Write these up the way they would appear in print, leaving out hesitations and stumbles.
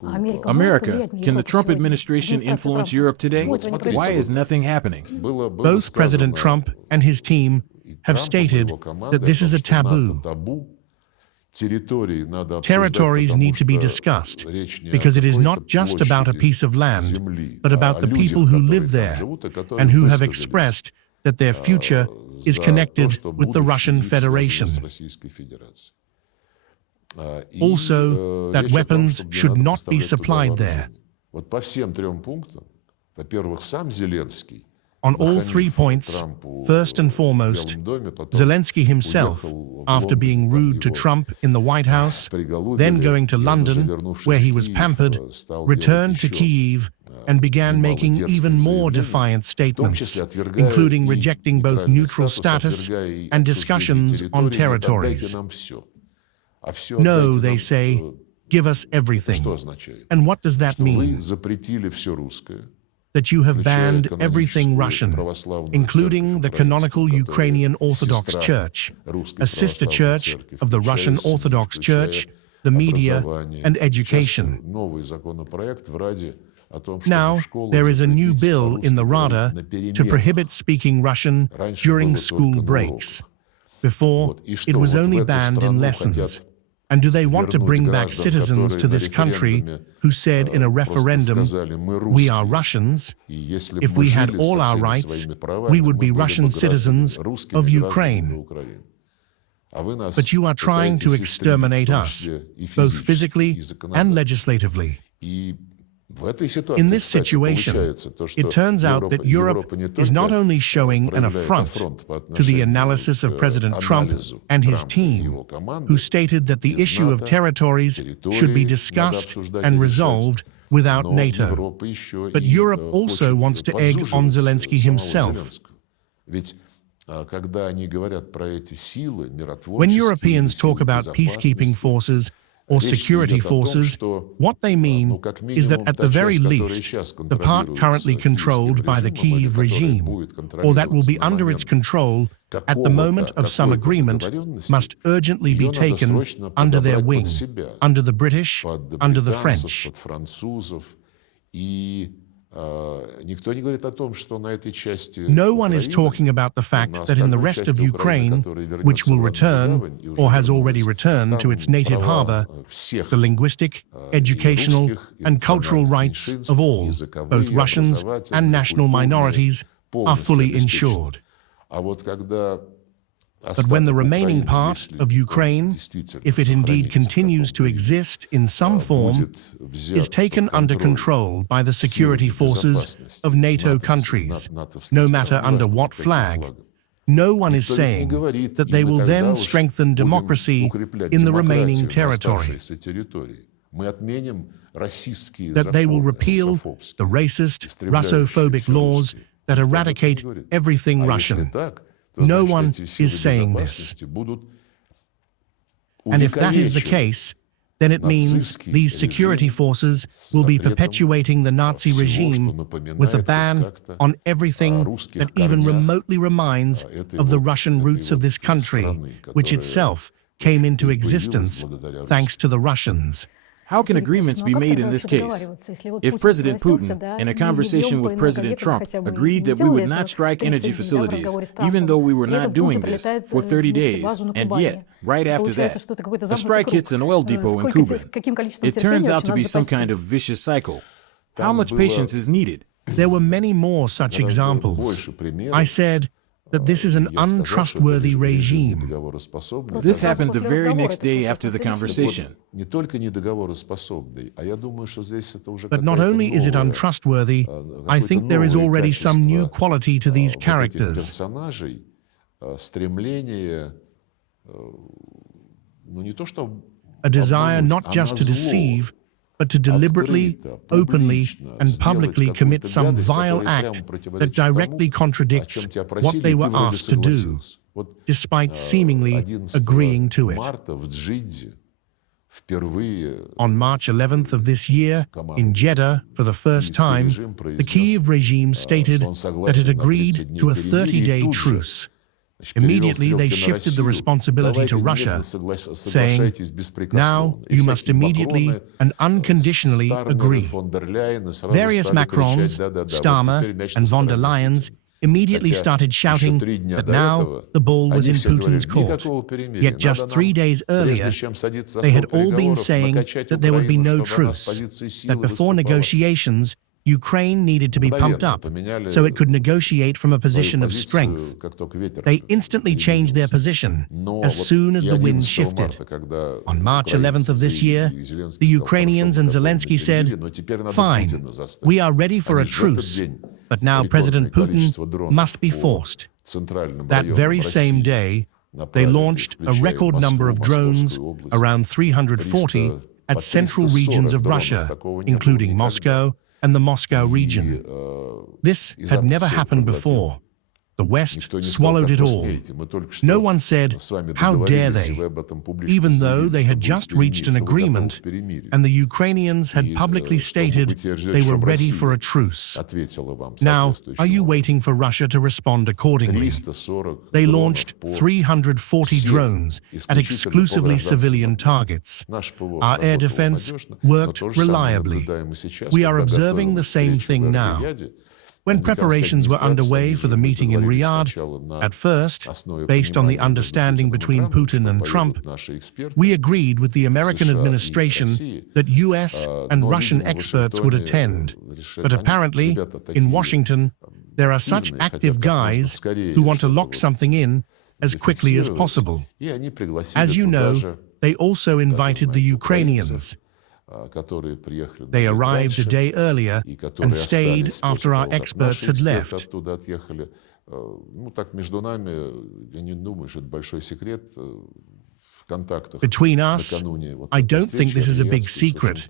America, can the Trump administration influence Europe today? Why is nothing happening? Both President Trump and his team have stated that this is a taboo. Territories need to be discussed because it is not just about a piece of land, but about the people who live there and who have expressed that their future is connected with the Russian Federation. Also, that weapons should not be supplied there. On all 3 points, first and foremost, Zelensky himself, after being rude to Trump in the White House, then going to London, where he was pampered, returned to Kyiv and began making even more defiant statements, including rejecting both neutral status and discussions on territories. No, they say, give us everything. And what does that mean? That you have banned everything Russian, including the canonical Ukrainian Orthodox Church, a sister church of the Russian Orthodox Church, the media, and education. Now, there is a new bill in the Rada to prohibit speaking Russian during school breaks. Before, it was only banned in lessons. And do they want to bring back citizens to this country who said in a referendum, "We are Russians. If we had all our rights, we would be Russian citizens of Ukraine"? But you are trying to exterminate us, both physically and legislatively. In this situation, it turns out that Europe is not only showing an affront to the analysis of President Trump and his team, who stated that the issue of territories should be discussed and resolved without NATO, but Europe also wants to egg on Zelensky himself. When Europeans talk about peacekeeping forces or security forces, what they mean is that at the very least, the part currently controlled by the Kyiv regime, or that will be under its control at the moment of some agreement, must urgently be taken under their wing, under the British, under the French. No one is talking about the fact that in the rest of Ukraine, which will return, or has already returned to its native harbor, the linguistic, educational, and cultural rights of all, both Russians and national minorities, are fully ensured. But when the remaining part of Ukraine, if it indeed continues to exist in some form, is taken under control by the security forces of NATO countries, no matter under what flag, no one is saying that they will then strengthen democracy in the remaining territory, that they will repeal the racist, Russophobic laws that eradicate everything Russian. No one is saying this. And if that is the case, then it means these security forces will be perpetuating the Nazi regime with a ban on everything that even remotely reminds of the Russian roots of this country, which itself came into existence thanks to the Russians. How can agreements be made in this case? If President Putin, in a conversation with President Trump, agreed that we would not strike energy facilities, even though we were not doing this, for 30 days, and yet, right after that, a strike hits an oil depot in Kuban, it turns out to be some kind of vicious cycle. How much patience is needed? There were many more such examples. I said that this is an untrustworthy regime. This happened the very next day after the conversation. But not only is it untrustworthy, I think there is already some new quality to these characters. A desire not just to deceive, but to deliberately, openly, and publicly commit some vile act that directly contradicts what they were asked to do, despite seemingly agreeing to it. On March 11th of this year, in Jeddah, for the first time, the Kyiv regime stated that it agreed to a 30-day truce. Immediately, they shifted the responsibility to Russia, saying, now you must immediately and unconditionally agree. Various Macrons, Starmer, and von der Leyens immediately started shouting that now the ball was in Putin's court. Yet just 3 days earlier, they had all been saying that there would be no truce, that before negotiations, Ukraine needed to be pumped up so it could negotiate from a position of strength. They instantly changed their position as soon as the wind shifted. On March 11th of this year, the Ukrainians and Zelensky said, fine, we are ready for a truce, but now President Putin must be forced. That very same day, they launched a record number of drones, around 340, at central regions of Russia, including Moscow and the Moscow region. This had never happened before. The West swallowed it all. No one said, how dare they, even though they had just reached an agreement and the Ukrainians had publicly stated they were ready for a truce. Now, are you waiting for Russia to respond accordingly? They launched 340 drones at exclusively civilian targets. Our air defense worked reliably. We are observing the same thing now. When preparations were underway for the meeting in Riyadh, at first, based on the understanding between Putin and Trump, we agreed with the American administration that US and Russian experts would attend. But apparently, in Washington, there are such active guys who want to lock something in as quickly as possible. As you know, they also invited the Ukrainians. They arrived a day earlier and stayed after our experts had left. Between us, I don't think this is a big secret.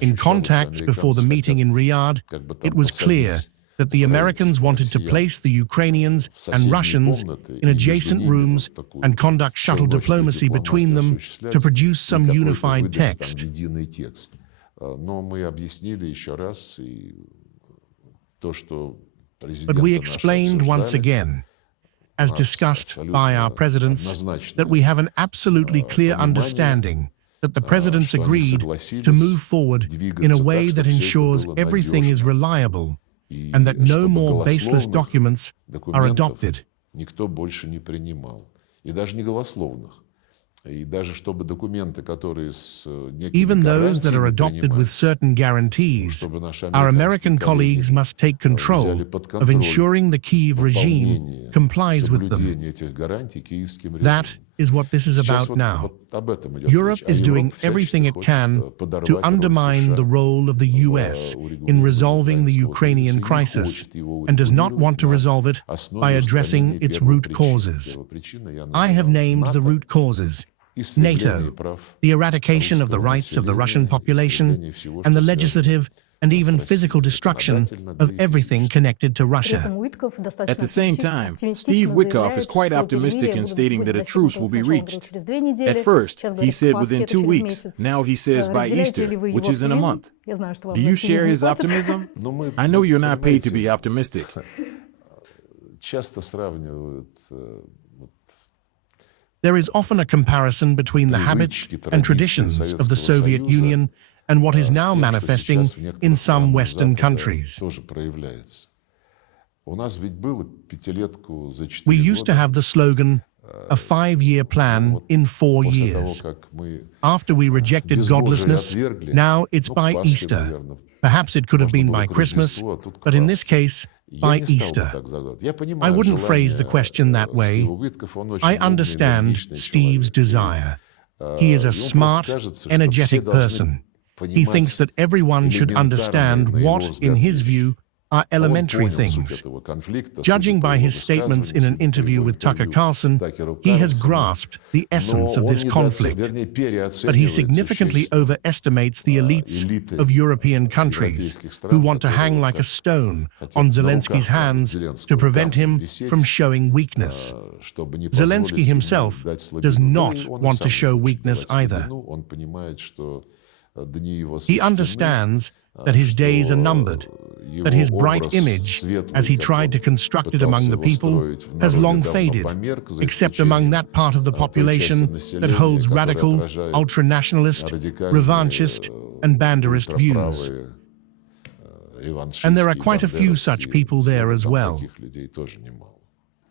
In contacts before the meeting in Riyadh, it was clear that the Americans wanted to place the Ukrainians and Russians in adjacent rooms and conduct shuttle diplomacy between them to produce some unified text. But we explained once again, as discussed by our presidents, that we have an absolutely clear understanding that the presidents agreed to move forward in a way that ensures everything is reliable and that no more baseless documents are adopted. Even those that are adopted with certain guarantees, our American colleagues must take control of ensuring the Kyiv regime complies with them. That is what this is about now. Europe is doing everything it can to undermine the role of the US in resolving the Ukrainian crisis and does not want to resolve it by addressing its root causes. I have named the root causes: NATO, the eradication of the rights of the Russian population, and the legislative and even physical destruction of everything connected to Russia. At the same time, Steve Witkoff is quite optimistic in stating that a truce will be reached. At first, he said within 2 weeks. Now he says by Easter, which is in a month. Do you share his optimism? I know you're not paid to be optimistic. There is often a comparison between the habits and traditions of the Soviet Union and what is now manifesting in some Western countries. We used to have the slogan, a 5-year plan in 4 years. After we rejected godlessness, now it's by Easter. Perhaps it could have been by Christmas, but in this case, by Easter. I wouldn't phrase the question that way. I understand Steve's desire. He is a smart, energetic person. He thinks that everyone should understand what, in his view, are elementary things. Judging by his statements in an interview with Tucker Carlson, he has grasped the essence of this conflict, but he significantly overestimates the elites of European countries who want to hang like a stone on Zelensky's hands to prevent him from showing weakness. Zelensky himself does not want to show weakness either. He understands that his days are numbered, that his bright image, as he tried to construct it among the people, has long faded, except among that part of the population that holds radical, ultranationalist, revanchist, and banderist views. And there are quite a few such people there as well.